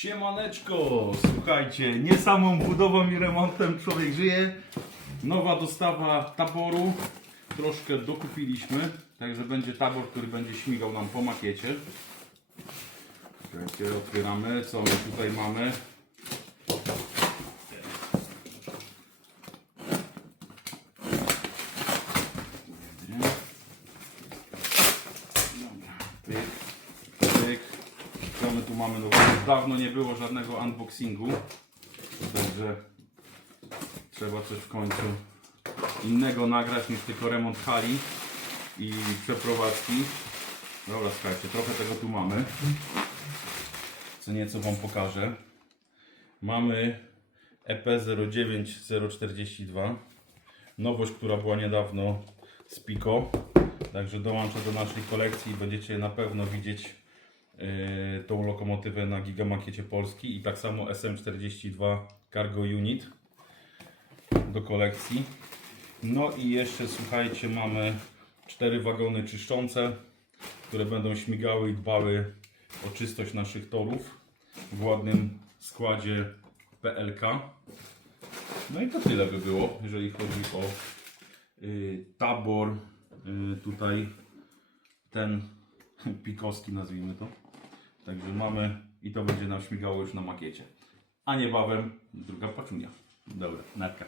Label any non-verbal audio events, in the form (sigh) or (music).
Siemaneczko, słuchajcie, nie samą budową i remontem człowiek żyje. Nowa dostawa taboru, troszkę dokupiliśmy, także będzie tabor, który będzie śmigał nam po makiecie. Słuchajcie, otwieramy, co my tutaj mamy. Dobra, tu mamy? No, dawno nie było żadnego unboxingu, także trzeba coś w końcu innego nagrać niż tylko remont hali i przeprowadzki. Dobra, słuchajcie, trochę tego tu mamy. Co nieco Wam pokażę. Mamy E EP 09042. Nowość, która była niedawno z Pico. Także dołącza do naszej kolekcji i będziecie na pewno widzieć tą lokomotywę na Gigamakiecie Polski i tak samo SM42 Cargo Unit do kolekcji. No i jeszcze słuchajcie, mamy cztery wagony czyszczące, które będą śmigały i dbały o czystość naszych torów w ładnym składzie PLK. No i to tyle by było, jeżeli chodzi o y, tabor, y, tutaj ten (laughs) pikowski nazwijmy to. Także mamy i to będzie nam śmigało już na makiecie. A niebawem druga paczunia. Dobra, narka.